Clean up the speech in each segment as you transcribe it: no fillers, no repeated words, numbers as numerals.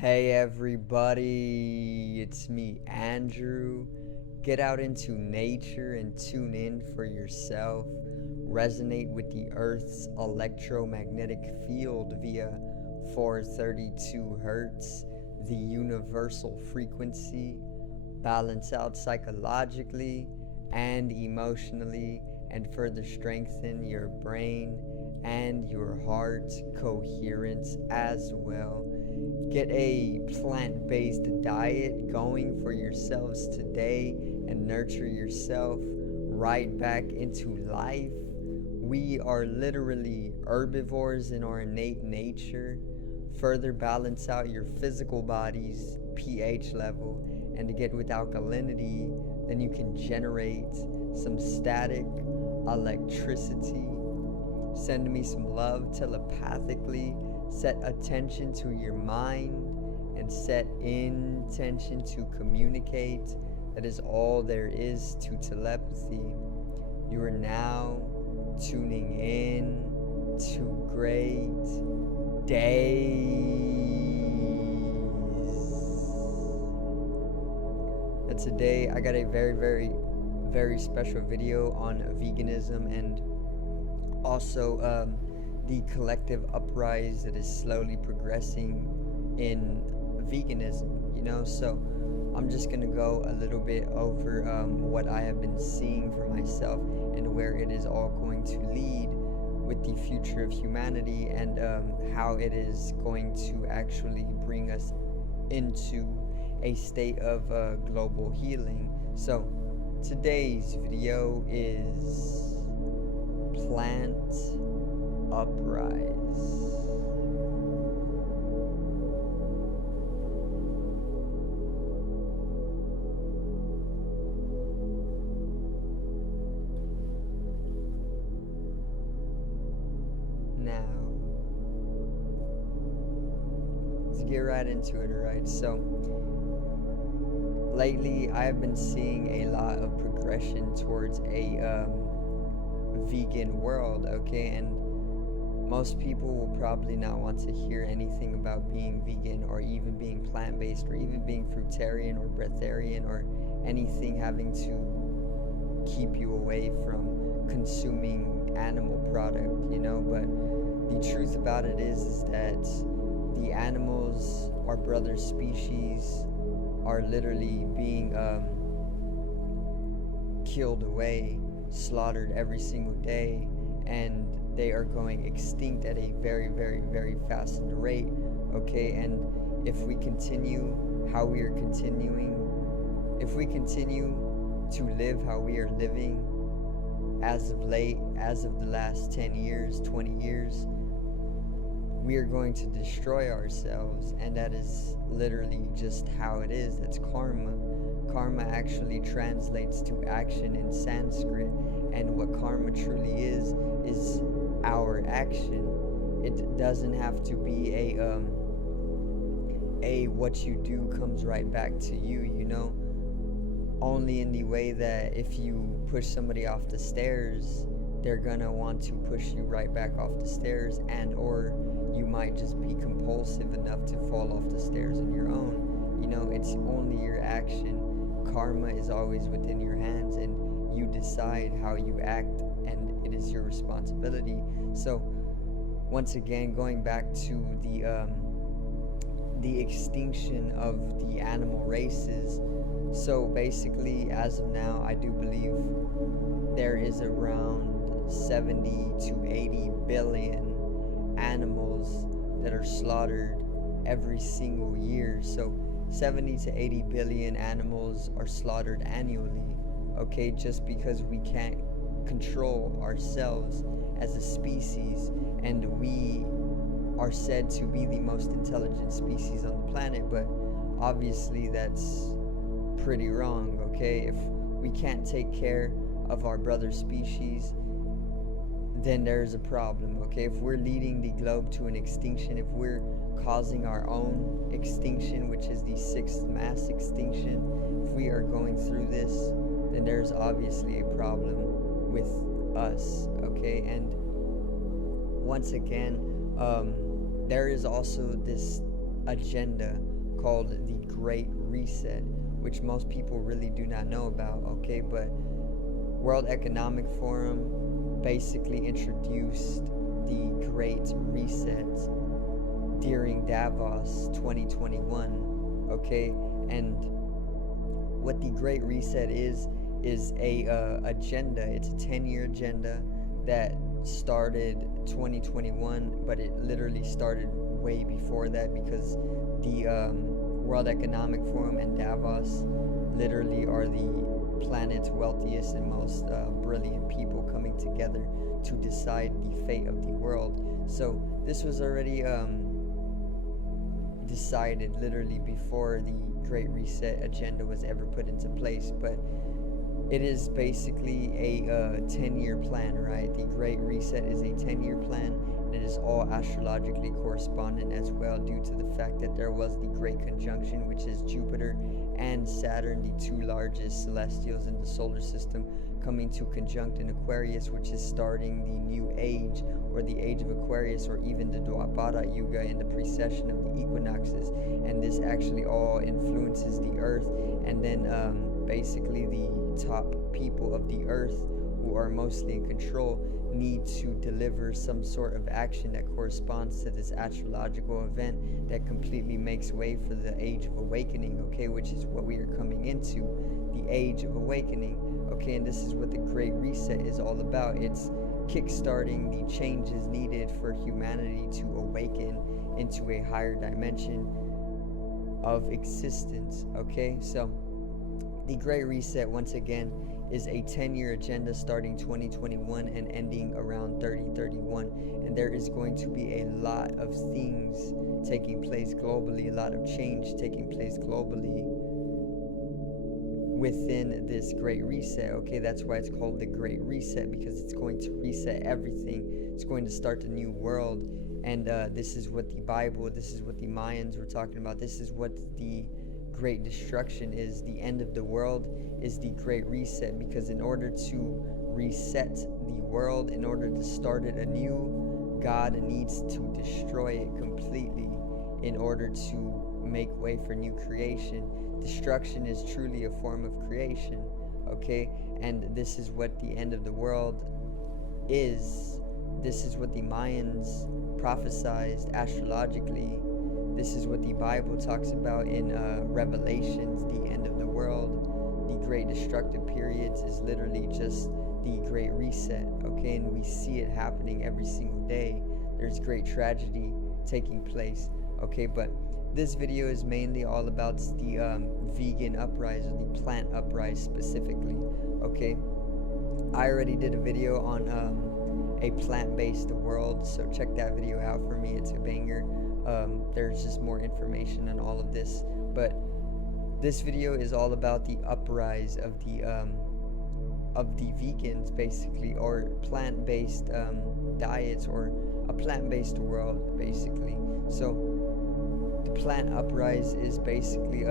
Hey everybody, it's me, Andrew. Get out into nature and tune in for yourself. Resonate with the Earth's electromagnetic field via 432 hertz, the universal frequency. Balance out psychologically and emotionally, and further strengthen your brain and your heart coherence as well. Get a plant based diet going for yourselves today and nurture yourself right back into life. We are literally herbivores in our innate nature. Further balance out your physical body's pH level, and to get with alkalinity, then you can generate some static electricity. Send me some love telepathically. Set attention to your mind and set intention to communicate. That is all there is to telepathy. You are now tuning in to great days. And today I got a very special video on veganism and also the collective uprise that is slowly progressing in veganism, so I'm just gonna go a little bit over what I have been seeing for myself and where it is all going to lead with the future of humanity, and how it is going to actually bring us into a state of global healing. So today's video is plant uprise. Now, let's get right into it, alright? So, lately I have been seeing a lot of progression towards a vegan world, okay? And most people will probably not want to hear anything about being vegan or even being plant-based or even being fruitarian or breatharian or anything having to keep you away from consuming animal product, but the truth about it is that the animals, our brother species, are literally being killed away, slaughtered every single day, and they are going extinct at a very fast rate, okay? And if we continue how we are continuing, if we continue to live how we are living as of late, as of the last 10 years, 20 years, we are going to destroy ourselves, and that is literally just how it is. That's karma. Karma actually translates to action in Sanskrit, and what karma truly is our action. It doesn't have to be a what you do comes right back to you, only in the way that if you push somebody off the stairs, they're gonna want to push you right back off the stairs, and or you might just be compulsive enough to fall off the stairs on your own. It's only your action. Karma is always within your hands, and you decide how you act, and it is your responsibility. So once again, going back to the extinction of the animal races. So basically, as of now, I do believe there is around 70 to 80 billion animals that are slaughtered every single year. So 70 to 80 billion animals are slaughtered annually, okay? Just because we can't control ourselves as a species, and we are said to be the most intelligent species on the planet, but obviously that's pretty wrong, okay? If we can't take care of our brother species, then there's a problem, okay? If we're leading the globe to an extinction, if we're causing our own extinction, which is the 6th mass extinction, if we are going through this, then there's obviously a problem with us, okay? And once again, there is also this agenda called the Great Reset, which most people really do not know about, okay? But World Economic Forum basically introduced the Great Reset during Davos 2021, okay? And what the Great Reset is a agenda. It's a 10-year agenda that started 2021, but it literally started way before that, because the World Economic Forum and Davos literally are the planet's wealthiest and most brilliant people coming together to decide the fate of the world. So this was already decided literally before the Great Reset agenda was ever put into place, but it is basically a 10-year plan, right? The Great Reset is a 10-year plan, and it is all astrologically correspondent as well, due to the fact that there was the Great Conjunction, which is Jupiter and Saturn, the two largest celestials in the solar system, coming to conjunct in Aquarius, which is starting the new age, or the age of Aquarius, or even the Dwapara Yuga in the precession of the equinoxes. And this actually all influences the earth, and then basically the top people of the earth, who are mostly in control, need to deliver some sort of action that corresponds to this astrological event that completely makes way for the Age of Awakening, okay, which is what we are coming into, the Age of Awakening, okay? And this is what the Great Reset is all about. It's kickstarting the changes needed for humanity to awaken into a higher dimension of existence, okay? So the Great Reset, once again, is a 10-year agenda starting 2021 and ending around 3031. And there is going to be a lot of things taking place globally, a lot of change taking place globally within this Great Reset, okay? That's why it's called the Great Reset, because it's going to reset everything. It's going to start a new world. And this is what the Bible, this is what the Mayans were talking about. This is what the Great Destruction is. The end of the world is the Great Reset, because in order to reset the world, in order to start it anew, God needs to destroy it completely in order to make way for new creation. Destruction is truly a form of creation, okay? And this is what the end of the world is. This is what the Mayans prophesized astrologically. This is what the Bible talks about in Revelations, the end of the world. The Great Destructive Periods is literally just the Great Reset, okay? And we see it happening every single day. There's great tragedy taking place, okay? But this video is mainly all about the vegan uprise, or the plant uprise specifically, okay? I already did a video on a plant-based world, so check that video out for me. It's a banger. There's just more information on all of this, but this video is all about the uprise of the vegans, basically, or plant-based diets, or a plant-based world, basically. So the plant uprise is basically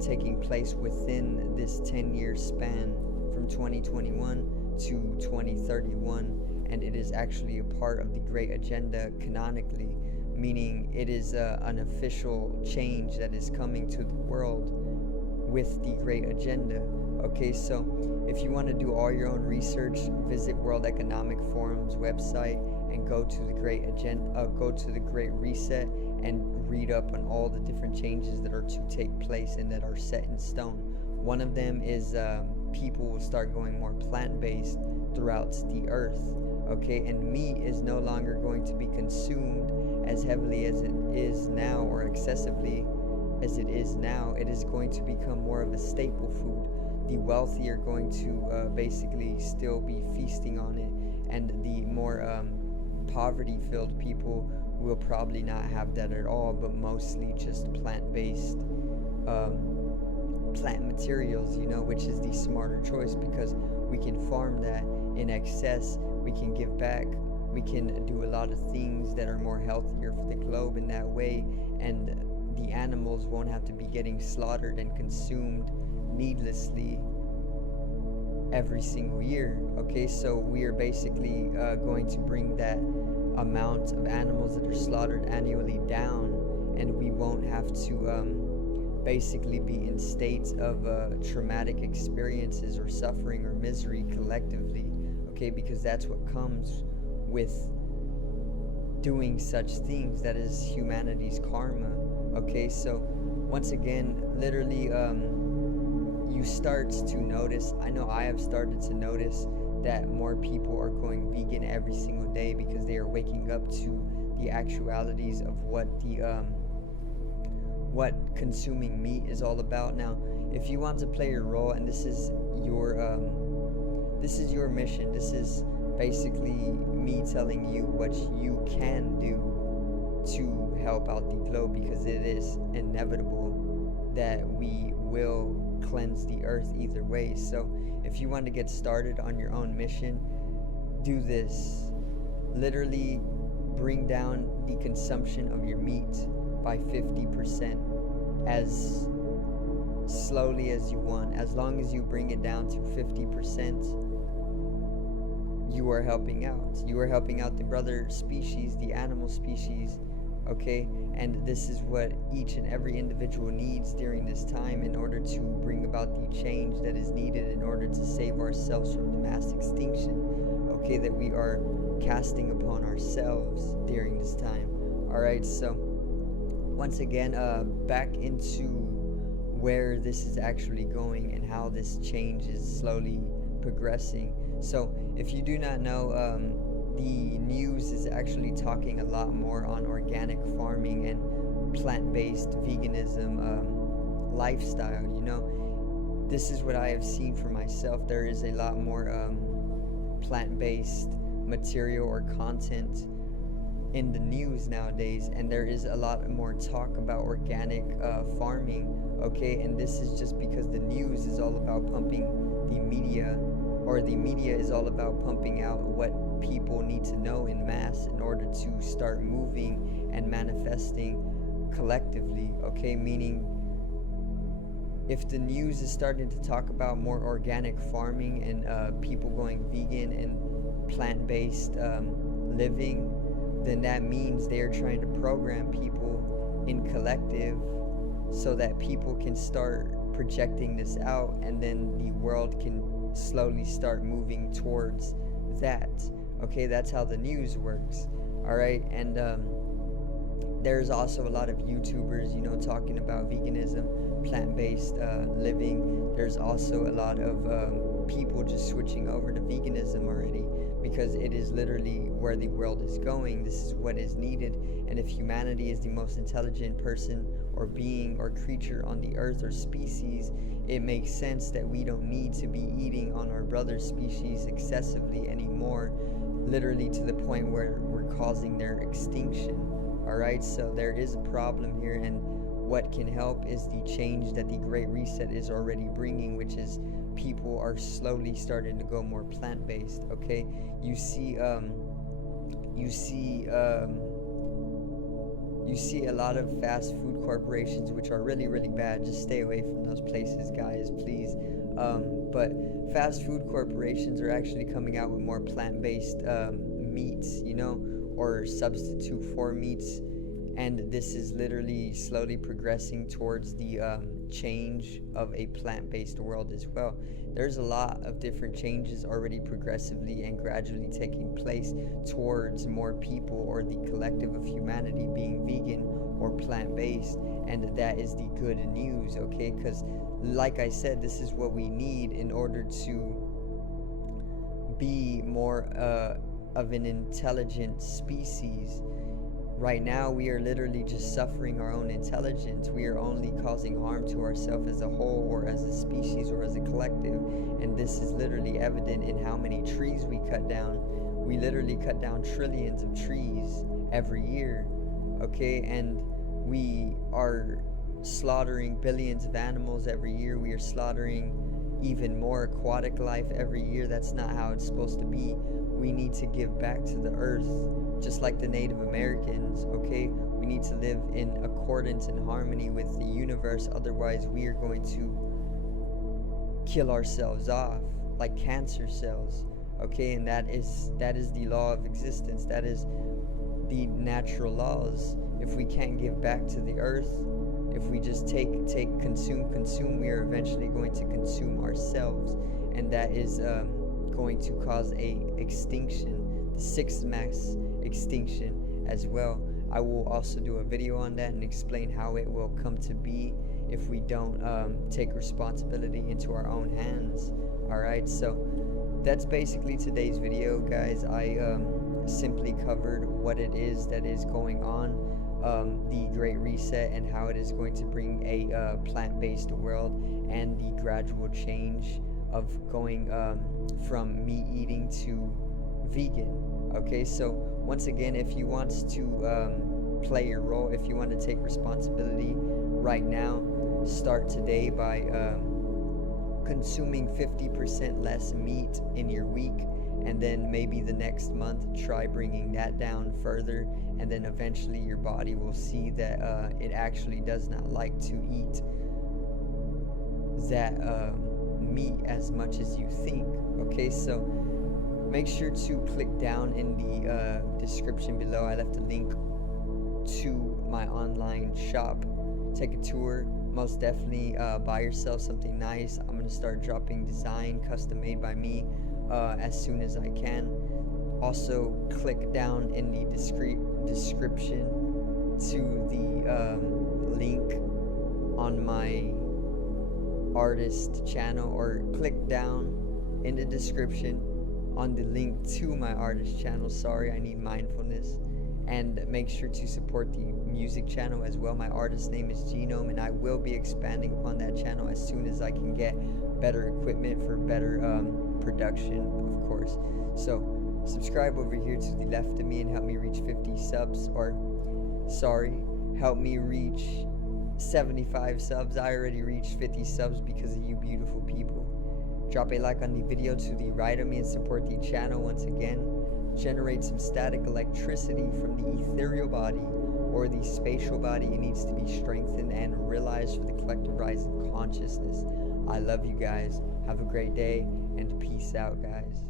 taking place within this 10-year span from 2021 to 2031, and it is actually a part of the Great Agenda canonically, meaning it is an official change that is coming to the world with the Great Agenda. Okay, so if you want to do all your own research, visit World Economic Forum's website and go to the Great Agenda, go to the Great Reset, and read up on all the different changes that are to take place and that are set in stone. One of them is people will start going more plant-based throughout the earth, okay? And meat is no longer going to be consumed as heavily as it is now, or excessively as it is now. It is going to become more of a staple food. The wealthy are going to basically still be feasting on it, and the more poverty-filled people will probably not have that at all, but mostly just plant-based plant materials, you know, which is the smarter choice, because we can farm that in excess, we can give back, we can do a lot of things that are more healthier for the globe in that way, and the animals won't have to be getting slaughtered and consumed needlessly every single year. Okay, so we are basically going to bring that amount of animals that are slaughtered annually down, and we won't have to basically be in states of traumatic experiences or suffering or misery collectively, okay, because that's what comes with doing such things. That is humanity's karma, okay? So once again, literally, you start to notice, I know I have started to notice that more people are going vegan every single day because they are waking up to the actualities of what consuming meat is all about. Now, if you want to play your role, and this is your mission, this is basically me telling you what you can do to help out the globe, because it is inevitable that we will cleanse the earth either way. So if you want to get started on your own mission, do this. Literally bring down the consumption of your meat by 50% as slowly as you want. As long as you bring it down to 50%, you are helping out. You are helping out the brother species, the animal species, okay? And this is what each and every individual needs during this time in order to bring about the change that is needed in order to save ourselves from the mass extinction, okay, that we are casting upon ourselves during this time. All right, so once again, back into where this is actually going and how this change is slowly progressing. So if you do not know, the news is actually talking a lot more on organic farming and plant-based veganism lifestyle. You know, this is what I have seen for myself. There is a lot more plant-based material or content in the news nowadays, and there is a lot more talk about organic farming, okay? And this is just because the news is all about pumping the media, or the media is all about pumping out what people need to know in mass in order to start moving and manifesting collectively, okay? Meaning, if the news is starting to talk about more organic farming and people going vegan and plant-based living, then that means they're trying to program people in collective so that people can start projecting this out, and then the world can slowly start moving towards that, okay? That's how the news works, all right? And there's also a lot of YouTubers, you know, talking about veganism, plant-based living. There's also a lot of people just switching over to veganism already, because it is literally where the world is going. This is what is needed. And if humanity is the most intelligent person or being or creature on the earth or species, it makes sense that we don't need to be eating on our brother species excessively anymore, literally to the point where we're causing their extinction. All right, so there is a problem here, and what can help is the change that the Great Reset is already bringing, which is people are slowly starting to go more plant-based, okay? You see a lot of fast food corporations, which are really, really bad. Just stay away from those places, guys, please. But fast food corporations are actually coming out with more plant-based meats, you know, or substitute for meats. And this is literally slowly progressing towards the change of a plant-based world as well. There's a lot of different changes already progressively and gradually taking place towards more people or the collective of humanity being vegan or plant-based, and that is the good news, okay? Because like I said, this is what we need in order to be more of an intelligent species. Right now, we are literally just suffering our own intelligence. We are only causing harm to ourselves as a whole, or as a species, or as a collective. And this is literally evident in how many trees we cut down. We literally cut down trillions of trees every year, okay? And we are slaughtering billions of animals every year. We are slaughtering even more aquatic life every year. That's not how it's supposed to be. We need to give back to the earth, just like the Native Americans, okay? We need to live in accordance and harmony with the universe, otherwise we are going to kill ourselves off like cancer cells, okay? And that is the law of existence. That is the natural laws. if we can't give back to the earth, if we just take, consume, we are eventually going to consume ourselves, and that is going to cause a extinction, the sixth mass extinction as well. I will also do a video on that and explain how it will come to be if we don't take responsibility into our own hands. Alright, so that's basically today's video, guys. I simply covered what it is that is going on, the Great Reset, and how it is going to bring a plant-based world, and the gradual change of going from meat eating to vegan. Okay, so once again, if you want to play your role, if you want to take responsibility right now, start today by consuming 50% less meat in your week, and then maybe the next month try bringing that down further, and then eventually your body will see that it actually does not like to eat that meat as much as you think. Okay, so make sure to click down in the description below. I left a link to my online shop. Take a tour. Most definitely buy yourself something nice. I'm going to start dropping design custom made by me as soon as I can. Also, click down in the description to the link on my artist channel, or click down in the description on the link to my artist channel. Sorry, I need mindfulness. And make sure to support the music channel as well. My artist name is Genome, and I will be expanding upon that channel as soon as I can get better equipment for better production, of course. So subscribe over here to the left of me and help me reach 50 subs, or sorry, help me reach 75 subs. I already reached 50 subs because of you beautiful people. Drop a like on the video to the right of me and support the channel once again. Generate some static electricity from the ethereal body or the spatial body. It needs to be strengthened and realized for the collective rise in consciousness. I love you guys. Have a great day, and peace out, guys.